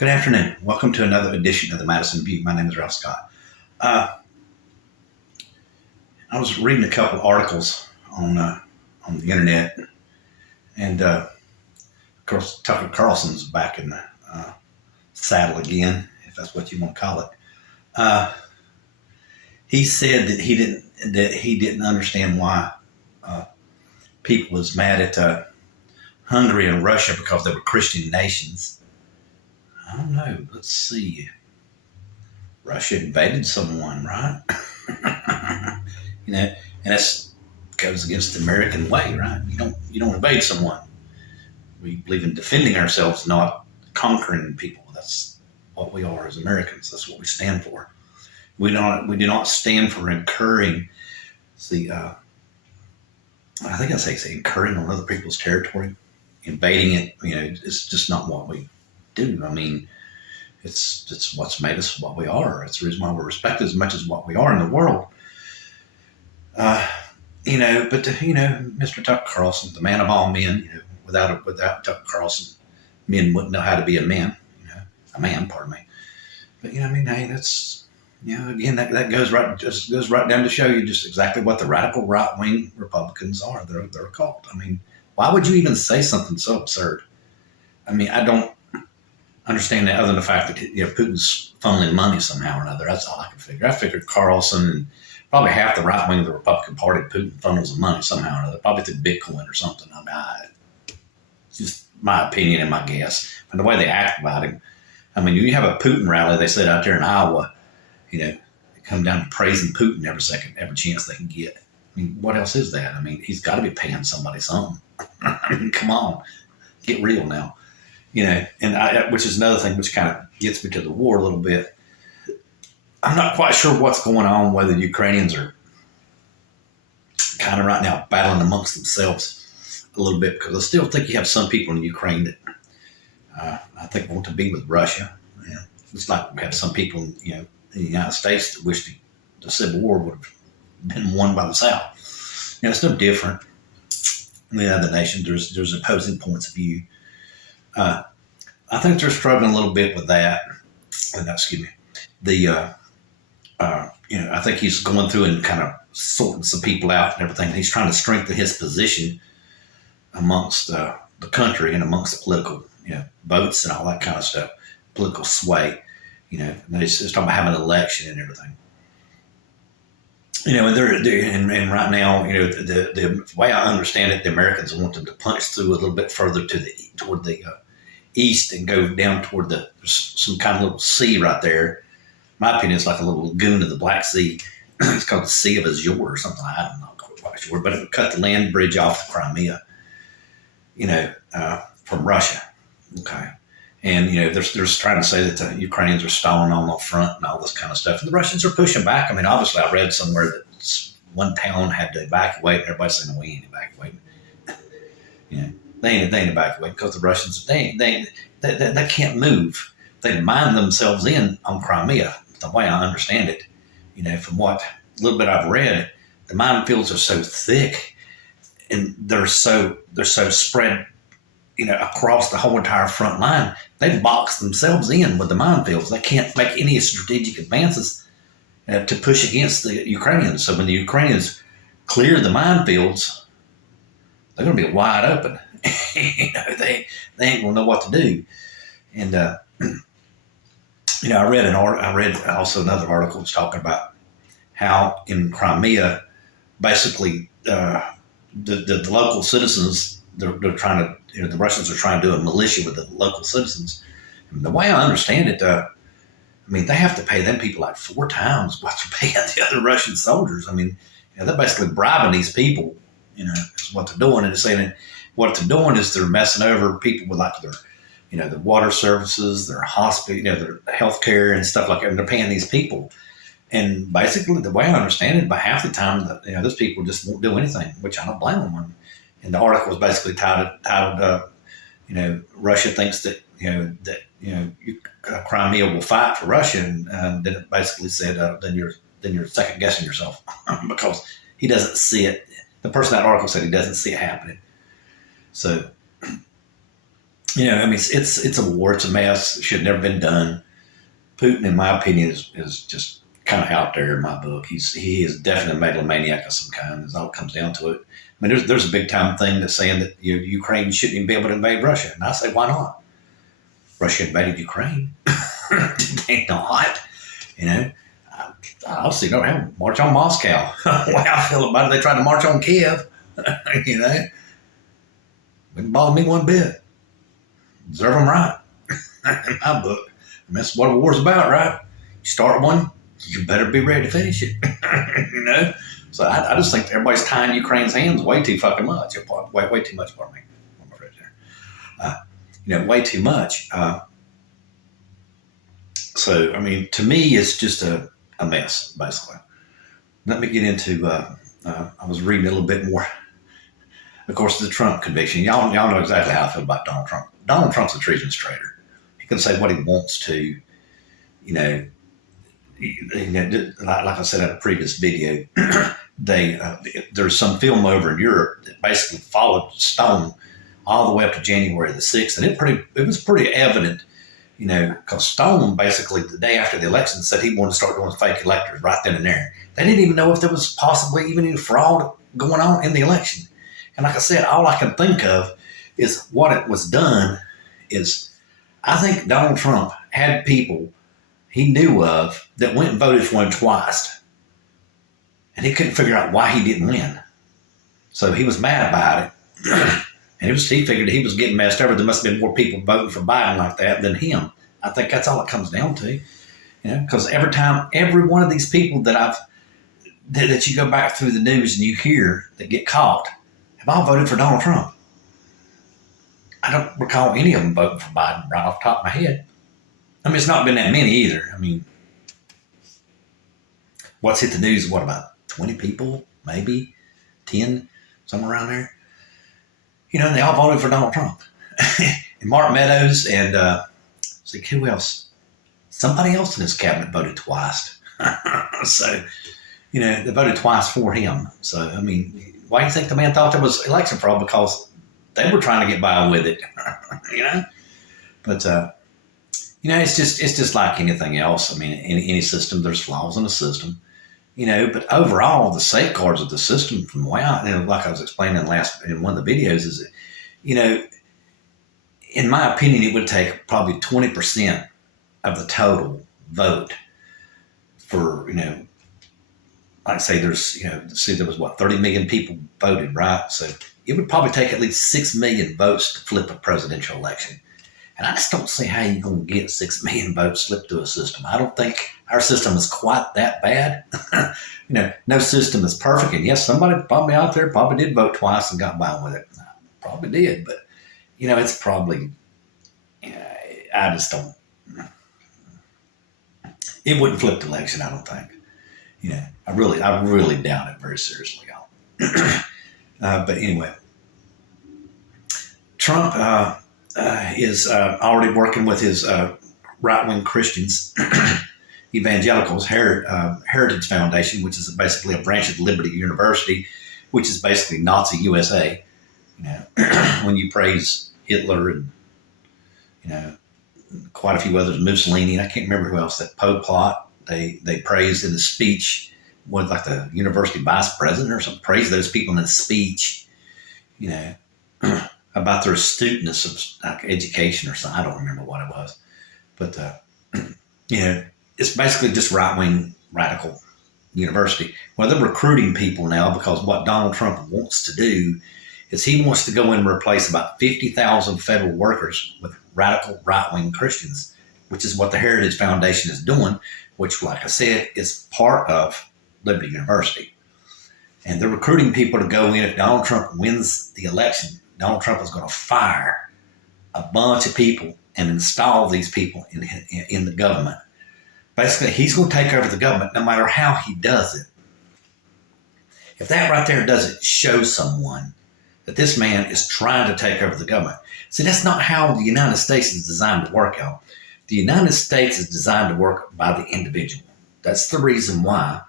Good afternoon. Welcome to another edition of the Madison View. My name is Ralph Scott. I was reading a couple articles on the internet, and of course Tucker Carlson's back in the saddle again, if that's what you want to call it. He said that he didn't understand why people was mad at Hungary and Russia because they were Christian nations. I don't know. Let's see. Russia invaded someone, right? And that goes against the American way, right? You don't invade someone. We believe in defending ourselves, not conquering people. That's what we are as Americans. That's what we stand for. We do not stand for incurring I think I say incurring on other people's territory, invading it. It's just not what we do. I mean, it's what's made us what we are. It's the reason why we're respected as much as what we are in the world. Mr. Tucker Carlson, the man of all men, without Tucker Carlson, men wouldn't know how to be a man, a man, pardon me. But, hey, that's, again, that goes right down to show you just exactly what the radical right-wing Republicans are. They're a cult. I mean, why would you even say something so absurd? I mean, I don't understand that other than the fact that, Putin's funneling money somehow or another. That's all I can figure. I figured Carlson and probably half the right wing of the Republican Party, Putin funnels the money somehow or another, probably through Bitcoin or something. I mean, it's just my opinion and my guess. And the way they act about him. I mean, you have a Putin rally, they said out there in Iowa, they come down to praising Putin every chance they can get. I mean, what else is that? I mean, he's got to be paying somebody something. I mean, come on, get real now. Which is another thing which kind of gets me to the war a little bit. I'm not quite sure what's going on, whether the Ukrainians are kind of right now battling amongst themselves a little bit, because I still think you have some people in Ukraine that I think want to be with Russia. It's like we have some people in the United States that wish the Civil War would have been won by the South. It's no different in the other nations. There's opposing points of view. I think they're struggling a little bit with that. Excuse me. I think he's going through and kind of sorting some people out and everything. He's trying to strengthen his position amongst the country and amongst the political, votes and all that kind of stuff, political sway. And he's talking about having an election and everything. And right now, the way I understand it, the Americans want them to punch through a little bit further toward the east and go down toward some kind of little sea right there. My opinion, it's like a little lagoon of the Black Sea. It's called the Sea of Azure or something. I don't know quite sure, but it would cut the land bridge off the Crimea, from Russia. Okay. And, they're trying to say that the Ukrainians are stalling on the front and all this kind of stuff. And the Russians are pushing back. I mean, obviously, I read somewhere that one town had to evacuate, and everybody's saying, no, we ain't evacuating. They ain't evacuating because the Russians, they can't move. They mine themselves in on Crimea. The way I understand it, from what little bit I've read, the minefields are so thick and they're so spread, across the whole entire front line. They've boxed themselves in with the minefields. They can't make any strategic advances to push against the Ukrainians. So when the Ukrainians clear the minefields, they're going to be wide open. They ain't going to know what to do. And I read also another article that's talking about how in Crimea, basically, the local citizens, they're trying to, the Russians are trying to do a militia with the local citizens. And the way I understand it, they have to pay them people like 4 times what they're paying the other Russian soldiers. I mean, they're basically bribing these people, is what they're doing. And saying what they're doing is they're messing over people with like their water services, their hospital, their health care and stuff like that. And they're paying these people. And basically, the way I understand it, about half the time, those people just won't do anything, which I don't blame them. And the article was basically titled Russia thinks that, Crimea will fight for Russia. And then it basically said, then you're second guessing yourself because he doesn't see it. The person in that article said he doesn't see it happening. So I mean, it's a war. It's a mess. It should have never been done. Putin, in my opinion, is just kind of out there in my book. He is definitely a megalomaniac of some kind. As all it comes down to it. I mean, there's a big time thing that's saying that Ukraine shouldn't even be able to invade Russia, and I say, why not? Russia invaded Ukraine. They not. I'll see. No, hell, march on Moscow. The way I feel about it, they tried to march on Kiev. Wouldn't bother me one bit. Deserve them right. In my book. And that's what a war's about, right? You start one, you better be ready to finish it. So I just think everybody's tying Ukraine's hands way too fucking much. Way too much, pardon me. Way too much. So, I mean, to me, it's just a mess, basically. Let me get into, I was reading a little bit more. Of course, the Trump conviction. Y'all know exactly how I feel about Donald Trump. Donald Trump's a treasonous traitor. He can say what he wants to, like I said in a previous video, there's some film over in Europe that basically followed Stone all the way up to January the 6th. And it was pretty evident, because Stone basically the day after the election said he wanted to start doing fake electors right then and there. They didn't even know if there was possibly even any fraud going on in the election. And like I said, all I can think of is what it was done is I think Donald Trump had people he knew of that went and voted for him twice. And he couldn't figure out why he didn't win. So he was mad about it. And he figured he was getting messed over. There must have been more people voting for Biden like that than him. I think that's all it comes down to. Because every one of these people that you go back through the news and you hear that get caught have all voted for Donald Trump. I don't recall any of them voting for Biden right off the top of my head. I mean, it's not been that many either. I mean, what's hit the news? What, about 20 people? Maybe 10? Somewhere around there. And they all voted for Donald Trump. And Mark Meadows and, who else? Somebody else in his cabinet voted twice. So, they voted twice for him. So, I mean, why do you think the man thought there was election fraud? Because they were trying to get by with it, But, it's just like anything else. I mean, in any system, there's flaws in the system. But overall, the safeguards of the system, from the way like I was explaining in one of the videos, is that, in my opinion, it would take probably 20% of the total vote for, like I say, there was 30 million people voted, right? So it would probably take at least 6 million votes to flip a presidential election. And I just don't see how you're going to get 6 million votes slipped to a system. I don't think our system is quite that bad. No system is perfect. And yes, somebody probably out there probably did vote twice and got by with it. Probably did. But, it's probably, I just don't. It wouldn't flip the election, I don't think. I really doubt it very seriously, y'all. But anyway, Trump is already working with his right-wing Christians, evangelicals, Heritage Foundation, which is basically a branch of Liberty University, which is basically Nazi USA. When you praise Hitler and, quite a few others, Mussolini, and I can't remember who else, that Pol Pot, they praised in the speech, like the university vice president or something, praised those people in the speech, about their astuteness of like education or something. I don't remember what it was. But, it's basically just right-wing radical university. Well, they're recruiting people now because what Donald Trump wants to do is he wants to go in and replace about 50,000 federal workers with radical right-wing Christians, which is what the Heritage Foundation is doing, which, like I said, is part of Liberty University. And they're recruiting people to go in. If Donald Trump wins the election, Donald Trump is going to fire a bunch of people and install these people in the government. Basically, he's going to take over the government no matter how he does it. If that right there doesn't show someone that this man is trying to take over the government. See, that's not how the United States is designed to work out. The United States is designed to work by the individual. That's the reason why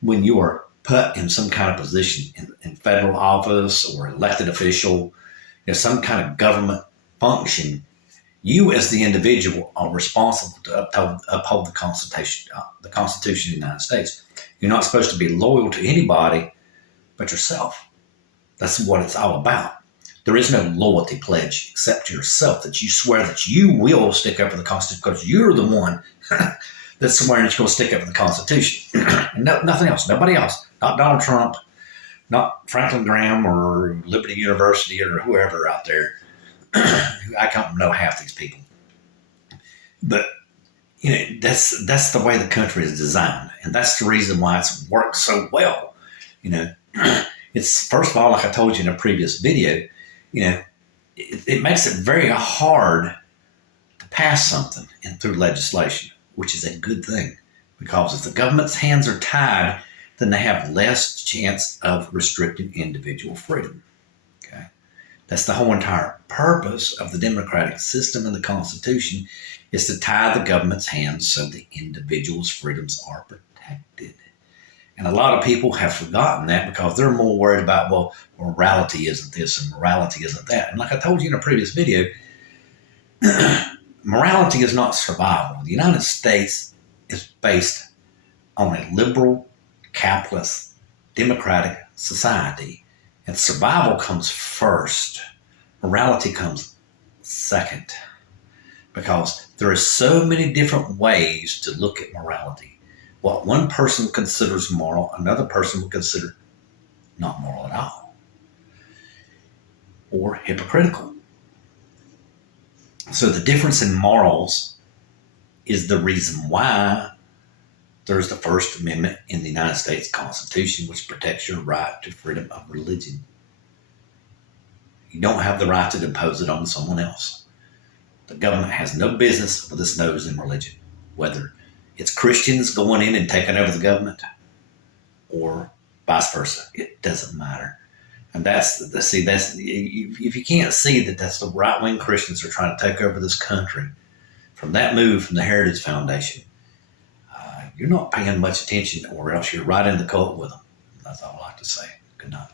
when you are put in some kind of position in federal office or elected official, some kind of government function, you as the individual are responsible to uphold the Constitution of the United States. You're not supposed to be loyal to anybody but yourself. That's what it's all about. There is no loyalty pledge except to yourself, that you swear that you will stick up for the Constitution because you're the one that's swearing that you're going to stick up for the Constitution. Nothing else. Nobody else. Not Donald Trump, not Franklin Graham or Liberty University or whoever out there. I don't know half these people. But, that's the way the country is designed. And that's the reason why it's worked so well. It's, first of all, like I told you in a previous video, it makes it very hard to pass something through legislation, which is a good thing, because if the government's hands are tied, then they have less chance of restricting individual freedom. Okay, that's the whole entire purpose of the democratic system and the Constitution, is to tie the government's hands so the individual's freedoms are protected. And a lot of people have forgotten that because they're more worried about, well, morality isn't this and morality isn't that. And like I told you in a previous video, morality is not survival. The United States is based on a liberal, capitalist, democratic society. And survival comes first. Morality comes second. Because there are so many different ways to look at morality. What one person considers moral, another person will consider not moral at all, or hypocritical. So the difference in morals is the reason why there's the First Amendment in the United States Constitution, which protects your right to freedom of religion. You don't have the right to impose it on someone else. The government has no business with its nose in religion, whether it's Christians going in and taking over the government or vice versa. It doesn't matter. And if you can't see that that's the right-wing Christians are trying to take over this country from that move from the Heritage Foundation, you're not paying much attention, or else you're right in the cult with them. That's all I like to say. Good night.